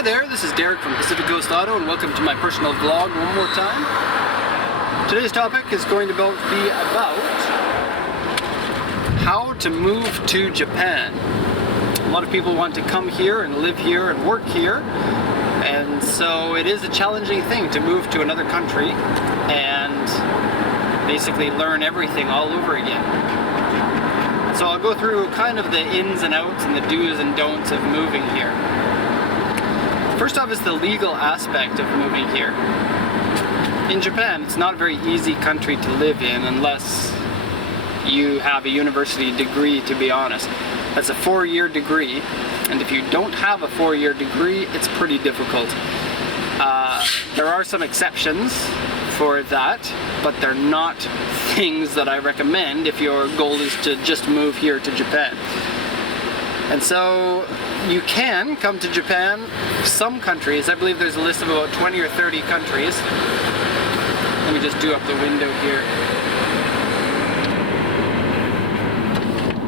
Hi there, this is Derek from Pacific Coast Auto, and welcome to my personal vlog one more time. Today's topic is going to be about how to move to Japan. A lot of people want to come here and live here and work here, and so it is a challenging thing to move to another country and basically learn everything all over again. So I'll go through kind of the ins and outs and the do's and don'ts of moving here. First off is the legal aspect of moving here. In Japan, it's not a very easy country to live in unless you have a university degree, to be honest. That's a 4-year degree, and if you don't have a 4-year degree, it's pretty difficult. There are some exceptions for that, but they're not things that I recommend if your goal is to just move here to Japan. And so you can come to Japan. Some countries, I believe there's a list of about 20 or 30 countries. Let me just do up the window here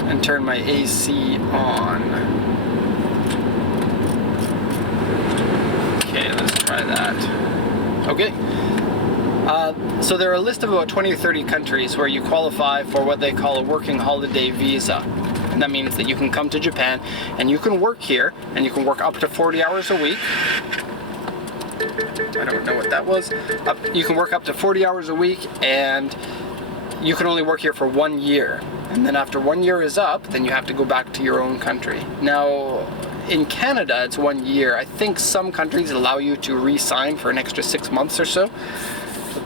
and turn my AC on. Okay, let's try that. Okay. So there are a list of about 20 or 30 countries where you qualify for what they call a working holiday visa. And that means that you can come to Japan and you can work here, and you can work up to 40 hours a week. I don't know what that was. You can work up to 40 hours a week, and you can only work here for 1 year. And then after 1 year is up, then you have to go back to your own country. Now, in Canada, it's 1 year. I think some countries allow you to re-sign for an extra 6 months or so.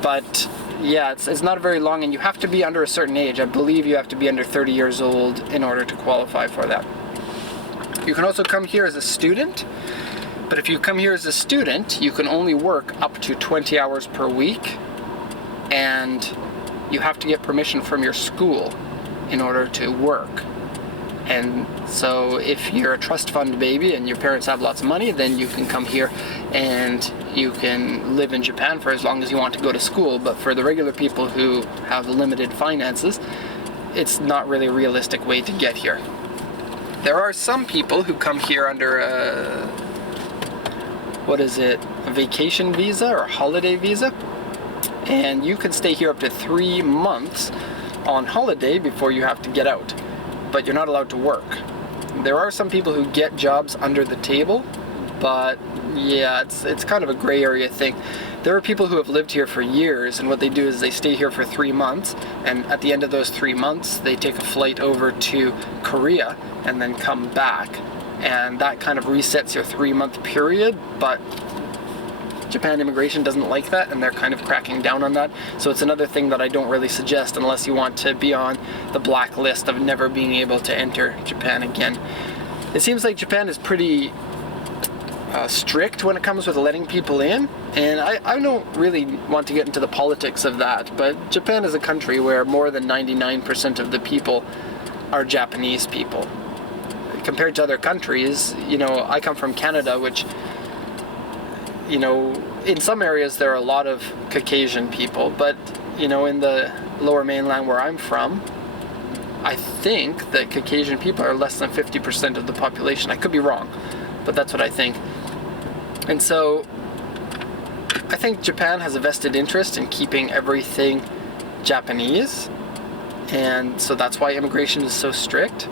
But yeah, it's not very long, and you have to be under a certain age. I believe you have to be under 30 years old in order to qualify for that. You can also come here as a student, but if you come here as a student, you can only work up to 20 hours per week, and you have to get permission from your school in order to work. And so if you're a trust fund baby and your parents have lots of money, then you can come here and you can live in Japan for as long as you want to go to school. But for the regular people who have limited finances, it's not really a realistic way to get here. There are some people who come here under a vacation visa or a holiday visa, and you can stay here up to 3 months on holiday before you have to get out. But you're not allowed to work. There are some people who get jobs under the table, but yeah, it's kind of a gray area thing. There are people who have lived here for years, and what they do is they stay here for 3 months, and at the end of those 3 months, they take a flight over to Korea and then come back. And that kind of resets your 3-month period, but Japan immigration doesn't like that, and they're kind of cracking down on that. So it's another thing that I don't really suggest unless you want to be on the blacklist of never being able to enter Japan again. It seems like Japan is pretty strict when it comes with letting people in, and I don't really want to get into the politics of that, but Japan is a country where more than 99% of the people are Japanese people. Compared to other countries, you know, I come from Canada, which, you know, in some areas there are a lot of Caucasian people, but, you know, in the lower mainland where I'm from, I think that Caucasian people are less than 50% of the population. I could be wrong, but that's what I think. And so I think Japan has a vested interest in keeping everything Japanese, and so that's why immigration is so strict.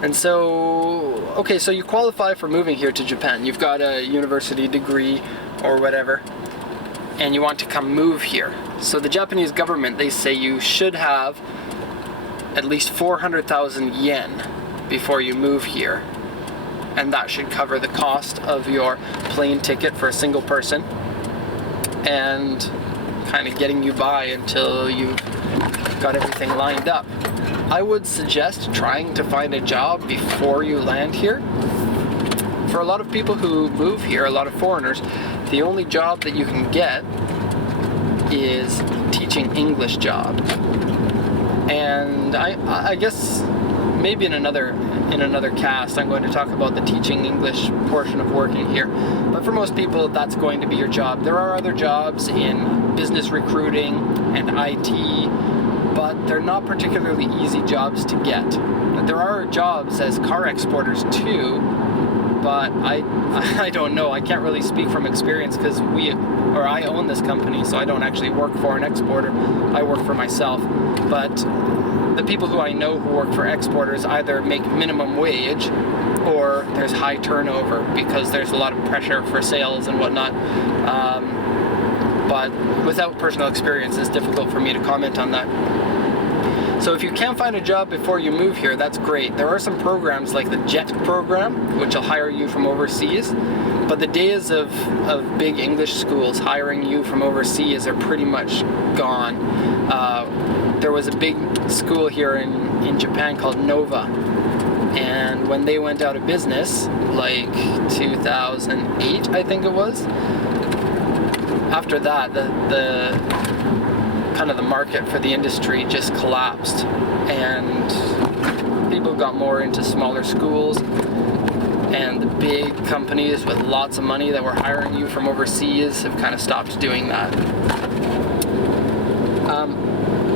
And so, okay, so you qualify for moving here to Japan. You've got a university degree or whatever, and you want to come move here. So the Japanese government, they say you should have at least 400,000 yen before you move here. And that should cover the cost of your plane ticket for a single person and kind of getting you by until you've got everything lined up. I would suggest trying to find a job before you land here. For a lot of people who move here, a lot of foreigners, the only job that you can get is teaching English job. And I guess maybe in another cast I'm going to talk about the teaching English portion of working here. But for most people, that's going to be your job. There are other jobs in business recruiting and IT, but they're not particularly easy jobs to get. There are jobs as car exporters too, but I don't know. I can't really speak from experience because I own this company, so I don't actually work for an exporter. I work for myself. But the people who I know who work for exporters either make minimum wage or there's high turnover because there's a lot of pressure for sales and whatnot. But without personal experience, it's difficult for me to comment on that. So if you can't find a job before you move here, that's great. There are some programs like the JET program, which will hire you from overseas. But the days of big English schools hiring you from overseas are pretty much gone. There was a big school here in Japan called Nova. And when they went out of business, like 2008, I think it was, after that, the kind of the market for the industry just collapsed, and people got more into smaller schools, and the big companies with lots of money that were hiring you from overseas have kind of stopped doing that.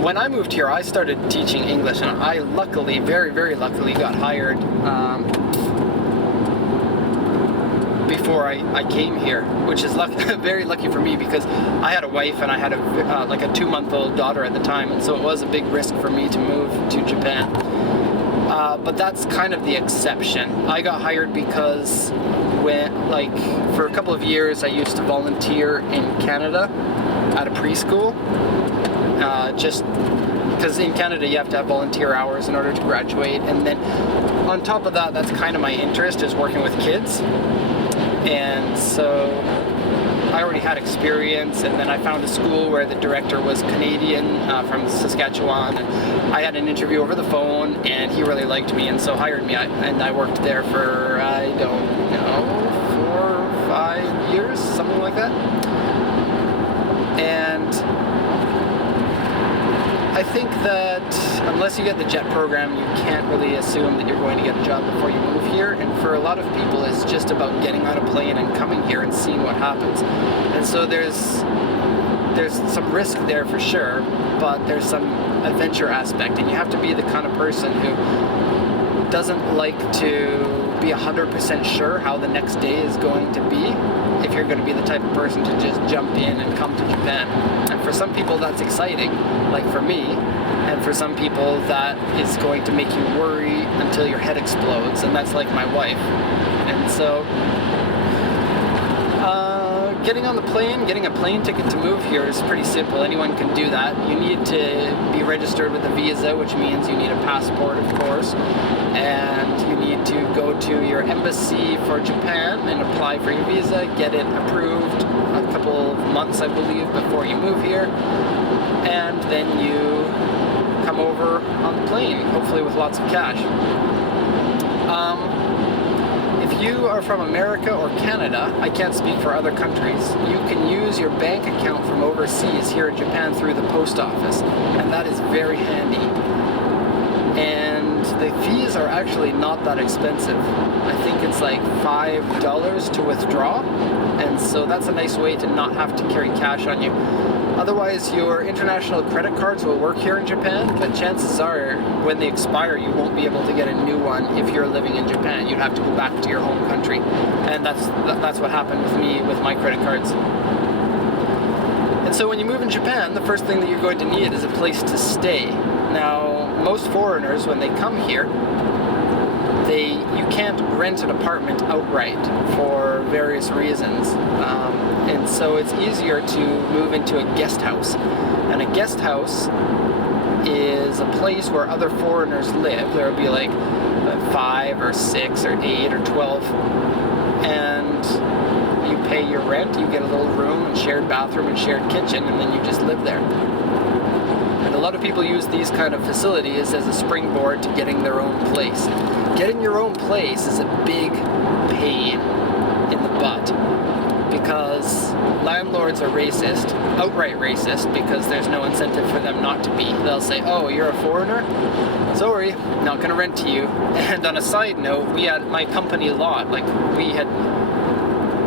When I moved here, I started teaching English, and I luckily, very, very luckily, got hired before I came here, which is very lucky for me because I had a wife and I had like a 2-month-old daughter at the time, and so it was a big risk for me to move to Japan. But that's kind of the exception. I got hired because for a couple of years I used to volunteer in Canada at a preschool. Just because in Canada you have to have volunteer hours in order to graduate, and then on top of that, that's kind of my interest, is working with kids. And so I already had experience, and then I found a school where the director was Canadian, from Saskatchewan, and I had an interview over the phone, and he really liked me, and so hired me, and I worked there for, I don't know, 4 or 5 years, something like that. And I think that unless you get the JET program, you can't really assume that you're going to get a job before you move here. And for a lot of people, it's just about getting on a plane and coming here and seeing what happens. And so there's some risk there for sure, but there's some adventure aspect. And you have to be the kind of person who doesn't like to be 100% sure how the next day is going to be, if you're going to be the type of person to just jump in and come to Japan. And for some people that's exciting, like for me, and for some people that is going to make you worry until your head explodes, and that's like my wife. And so getting on the plane, getting a plane ticket to move here is pretty simple. Anyone can do that. You need to be registered with a visa, which means you need a passport, of course, and you need to go to your embassy for Japan and apply for your visa, get it approved a couple of months, I believe, before you move here, and then you come over on the plane, hopefully with lots of cash. If you are from America or Canada, I can't speak for other countries, you can use your bank account from overseas here in Japan through the post office, and that is very handy. And the fees are actually not that expensive. I think it's like $5 to withdraw, and so that's a nice way to not have to carry cash on you. Otherwise, your international credit cards will work here in Japan, but chances are when they expire, you won't be able to get a new one if you're living in Japan. You'd have to go back to your home country, and that's what happened with me with my credit cards. And so when you move in Japan, the first thing that you're going to need is a place to stay. Now, most foreigners, when they come here, you can't rent an apartment outright for various reasons. And so it's easier to move into a guest house. And a guest house is a place where other foreigners live. There will be like 5 or 6 or 8 or 12. And you pay your rent, you get a little room and shared bathroom and shared kitchen, and then you just live there. And a lot of people use these kind of facilities as a springboard to getting their own place. Getting your own place is a big pain in the butt because landlords are racist, outright racist, because there's no incentive for them not to be. They'll say, oh, you're a foreigner? Sorry, not going to rent to you. And on a side note, we had my company lot, like we had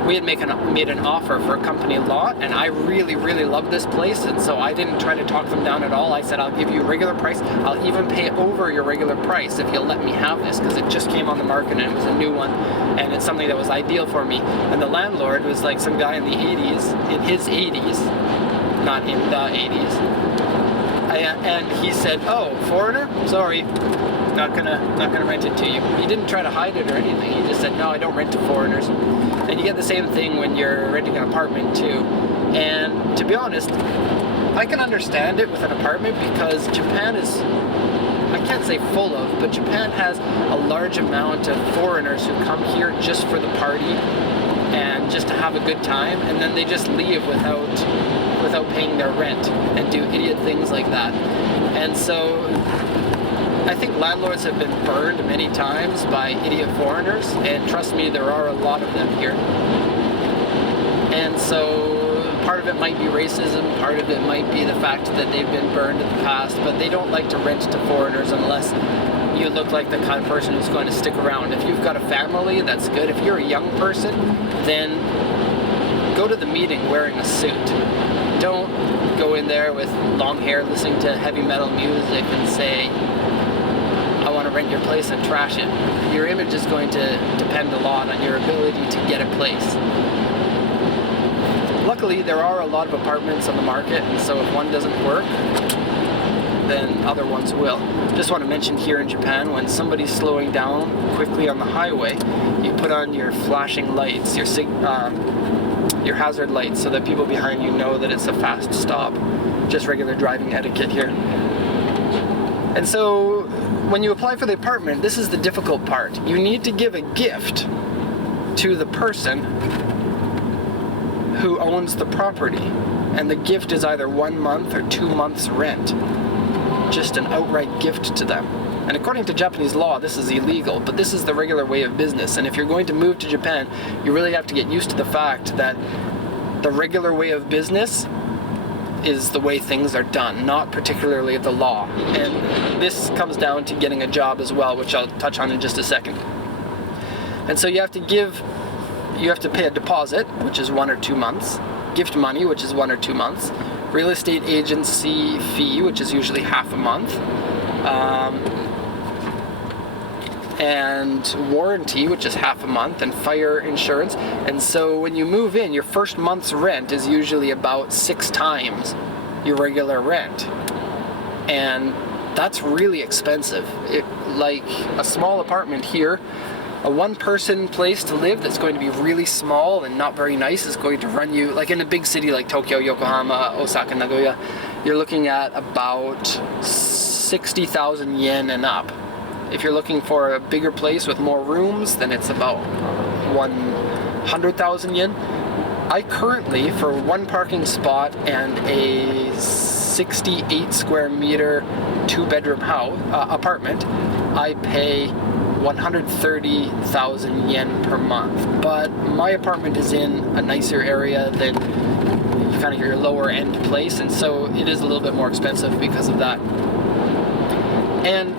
we had made an offer for a company lot, and I really, really loved this place, and so I didn't try to talk them down at all. I said, I'll give you a regular price. I'll even pay over your regular price if you'll let me have this, because it just came on the market and it was a new one, and it's something that was ideal for me. And the landlord was like some guy in his 80s, not in the 80s. And he said, "Oh, foreigner? Sorry, not gonna rent it to you." He didn't try to hide it or anything. He just said, "No, I don't rent to foreigners." And you get the same thing when you're renting an apartment too. And to be honest, I can understand it with an apartment because Japan is, I can't say full of, but Japan has a large amount of foreigners who come here just for the party and just to have a good time, and then they just leave without paying their rent and do idiot things like that. And so I think landlords have been burned many times by idiot foreigners, and trust me, there are a lot of them here. And so part of it might be racism, part of it might be the fact that they've been burned in the past, but they don't like to rent to foreigners unless you look like the kind of person who's going to stick around. If you've got a family, that's good. If you're a young person, then go to the meeting wearing a suit. Don't go in there with long hair listening to heavy metal music and say, "I want to rent your place," and trash it. Your image is going to depend a lot on your ability to get a place. Luckily, there are a lot of apartments on the market, and so if one doesn't work, then other ones will. Just want to mention here in Japan, when somebody's slowing down quickly on the highway, you put on your flashing lights, your hazard lights, so that people behind you know that it's a fast stop. Just regular driving etiquette here. And so when you apply for the apartment, this is the difficult part. You need to give a gift to the person who owns the property, and the gift is either 1 month or 2 months rent. Just an outright gift to them. And according to Japanese law, this is illegal, but this is the regular way of business. And if you're going to move to Japan, you really have to get used to the fact that the regular way of business is the way things are done, not particularly the law. And this comes down to getting a job as well, which I'll touch on in just a second. And so you have to pay a deposit, which is 1 or 2 months, gift money, which is 1 or 2 months, real estate agency fee, which is usually half a month, and warranty, which is half a month, and fire insurance. And so when you move in, your first month's rent is usually about 6 times your regular rent. And that's really expensive. Like a small apartment here, a one-person place to live that's going to be really small and not very nice is going to run you, like in a big city like Tokyo, Yokohama, Osaka, Nagoya, you're looking at about 60,000 yen and up. If you're looking for a bigger place with more rooms, then it's about 100,000 yen. I currently, for one parking spot and a 68 square meter 2-bedroom house apartment, I pay 130,000 yen per month. But my apartment is in a nicer area than kind of your lower end place, and so it is a little bit more expensive because of that. And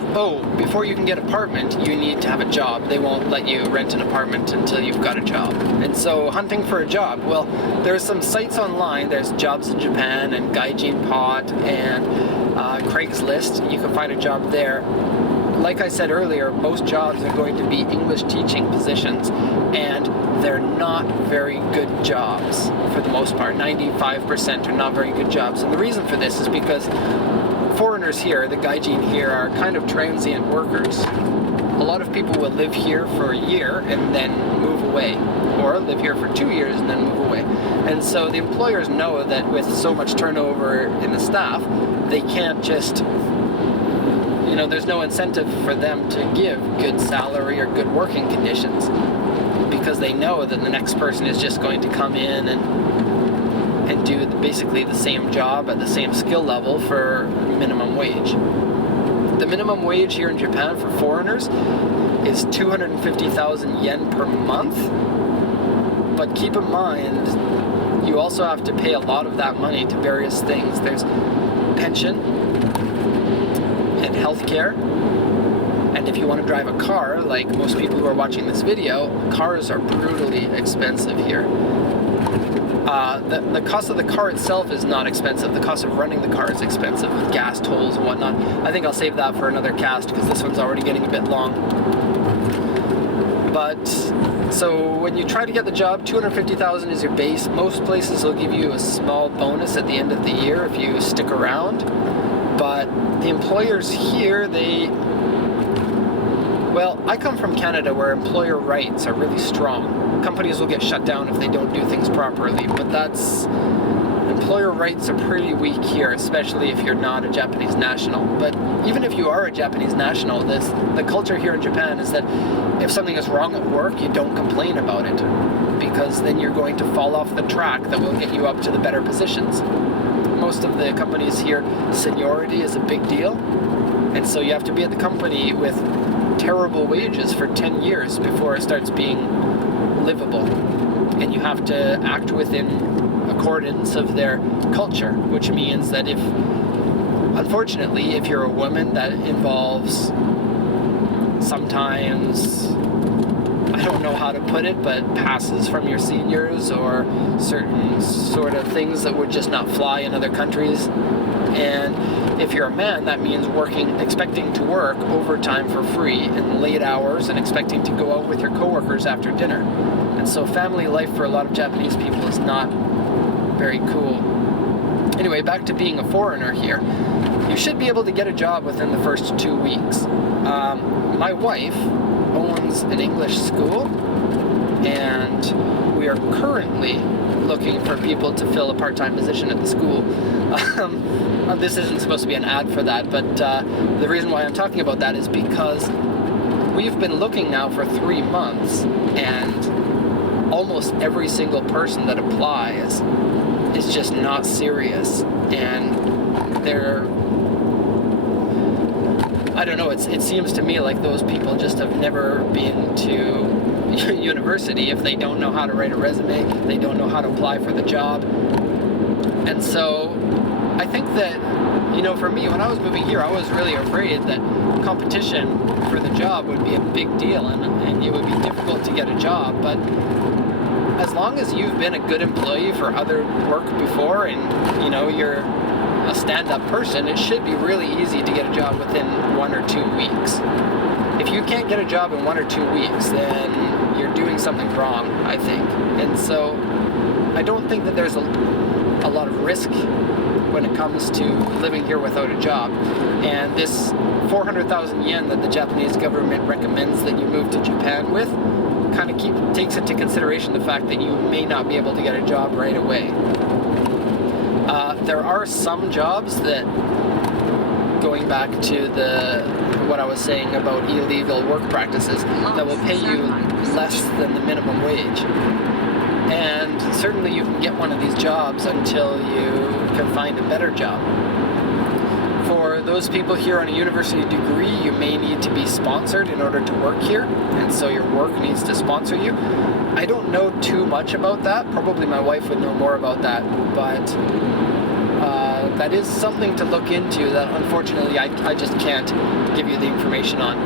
before you can get an apartment, you need to have a job. They won't let you rent an apartment until you've got a job. And so hunting for a job, well, there's some sites online. There's Jobs in Japan and Gaijin Pot and Craigslist. You can find a job there. Like I said earlier, most jobs are going to be English teaching positions, and they're not very good jobs for the most part. 95% are not very good jobs. And the reason for this is because foreigners here, the gaijin here, are kind of transient workers. A lot of people will live here for a year and then move away, or live here for 2 years and then move away. And so the employers know that with so much turnover in the staff, they can't just, there's no incentive for them to give good salary or good working conditions, because they know that the next person is just going to come in and do basically the same job at the same skill level for minimum wage. The minimum wage here in Japan for foreigners is 250,000 yen per month, but keep in mind, you also have to pay a lot of that money to various things. There's pension, and healthcare, and And if you want to drive a car, like most people who are watching this video, cars are brutally expensive here. The cost of the car itself is not expensive. The cost of running the car is expensive with gas tolls and whatnot. I think I'll save that for another cast because this one's already getting a bit long. But so when you try to get the job, $250,000 is your base. Most places will give you a small bonus at the end of the year if you stick around. But the employers here, well, I come from Canada where employer rights are really strong. Companies will get shut down if they don't do things properly, but employer rights are pretty weak here, especially if you're not a Japanese national. But even if you are a Japanese national, the culture here in Japan is that if something is wrong at work, you don't complain about it, because then you're going to fall off the track that will get you up to the better positions. Most of the companies here, seniority is a big deal, and so you have to be at the company with terrible wages for 10 years before it starts being livable, and you have to act within accordance of their culture, which means that unfortunately, if you're a woman, that involves sometimes, I don't know how to put it, but passes from your seniors or certain sort of things that would just not fly in other countries. And if you're a man, that means expecting to work overtime for free and late hours and expecting to go out with your coworkers after dinner. And so family life for a lot of Japanese people is not very cool. Anyway, back to being a foreigner here. You should be able to get a job within the first 2 weeks. My wife owns an English school, and we are currently looking for people to fill a part-time position at the school. This isn't supposed to be an ad for that, but the reason why I'm talking about that is because we've been looking now for 3 months, and almost every single person that applies is just not serious, and I don't know, it seems to me like those people just have never been to university if they don't know how to write a resume, they don't know how to apply for the job. And so I think that, for me, when I was moving here, I was really afraid that competition for the job would be a big deal, and it would be difficult to get a job. But as long as you've been a good employee for other work before, and you're a stand-up person, it should be really easy to get a job within 1 or 2 weeks. If you can't get a job in 1 or 2 weeks, then you're doing something wrong, I think. And so I don't think that there's a lot of risk when it comes to living here without a job. And this 400,000 yen that the Japanese government recommends that you move to Japan with kind of takes into consideration the fact that you may not be able to get a job right away. There are some jobs that, going back to what I was saying about illegal work practices, that will pay you less than the minimum wage. And certainly you can get one of these jobs until you can find a better job. For those people here on a university degree, you may need to be sponsored in order to work here, and so your work needs to sponsor you. I don't know too much about that. Probably my wife would know more about that, but that is something to look into that unfortunately I just can't give you the information on.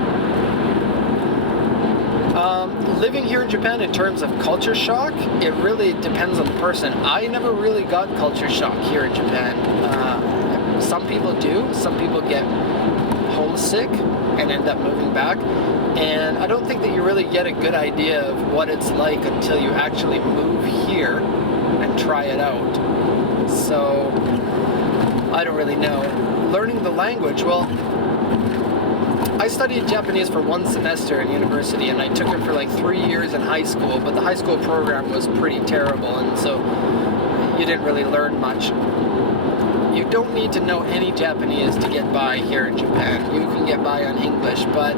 Living here in Japan, in terms of culture shock, it really depends on the person. I never really got culture shock here in Japan. Some people do. Some people get homesick and end up moving back. And I don't think that you really get a good idea of what it's like until you actually move here and try it out. So I don't really know. Learning the language, well, I studied Japanese for 1 semester in university, and I took it for like 3 years in high school, but the high school program was pretty terrible, and so you didn't really learn much. You don't need to know any Japanese to get by here in Japan. You can get by on English, but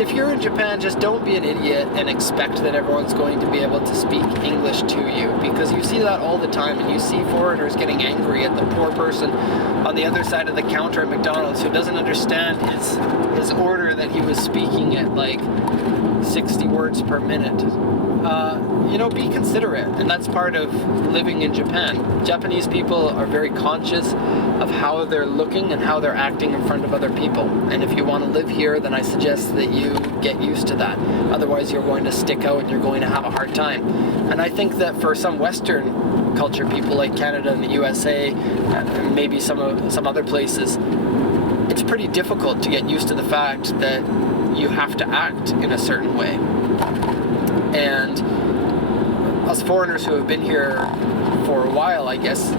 if you're in Japan, just don't be an idiot and expect that everyone's going to be able to speak English to you, because you see that all the time, and you see foreigners getting angry at the poor person on the other side of the counter at McDonald's who doesn't understand his order that he was speaking at like 60 words per minute. be considerate, and that's part of living in Japan. Japanese people are very conscious of how they're looking and how they're acting in front of other people. And if you want to live here, then I suggest that you get used to that. Otherwise, you're going to stick out and you're going to have a hard time. And I think that for some Western culture people like Canada and the USA, and maybe some other places, it's pretty difficult to get used to the fact that you have to act in a certain way. And us foreigners who have been here for a while, I guess,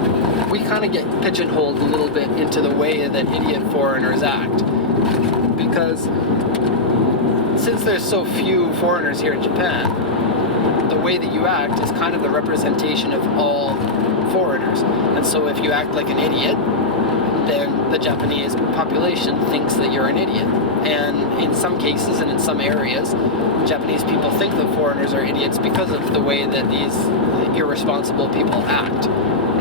we kind of get pigeonholed a little bit into the way that idiot foreigners act. Because since there's so few foreigners here in Japan, the way that you act is kind of the representation of all foreigners. And so if you act like an idiot, then the Japanese population thinks that you're an idiot. And in some cases and in some areas, Japanese people think that foreigners are idiots because of the way that these irresponsible people act.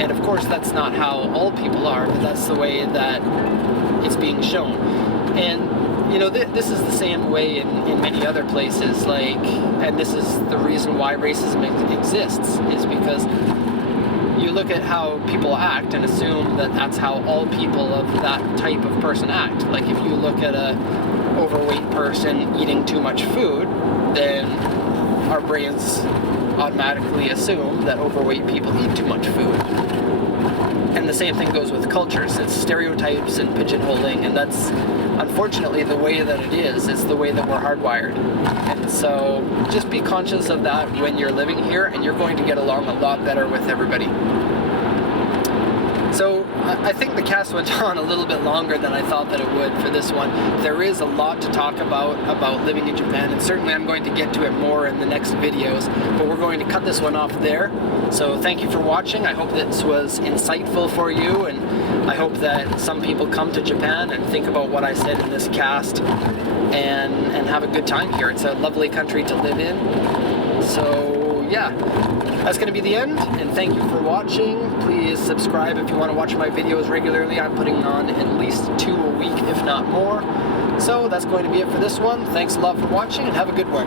And of course, that's not how all people are, but that's the way that it's being shown. And this is the same way in many other places, and this is the reason why racism exists, is because you look at how people act and assume that that's how all people of that type of person act. Like if you look at a overweight person eating too much food, then our brains automatically assume that overweight people eat too much food. And the same thing goes with cultures. It's stereotypes and pigeonholing, and that's unfortunately the way that it is. It's the way that we're hardwired. And so just be conscious of that when you're living here, and you're going to get along a lot better with everybody. So I think the cast went on a little bit longer than I thought that it would for this one. There is a lot to talk about living in Japan, and certainly I'm going to get to it more in the next videos, but we're going to cut this one off there. So thank you for watching. I hope this was insightful for you, and I hope that some people come to Japan and think about what I said in this cast and have a good time here. It's a lovely country to live in. So yeah, that's going to be the end, and thank you for watching. Please subscribe if you want to watch my videos regularly. I'm putting on at least 2 a week, if not more. So that's going to be it for this one. Thanks a lot for watching, and have a good one.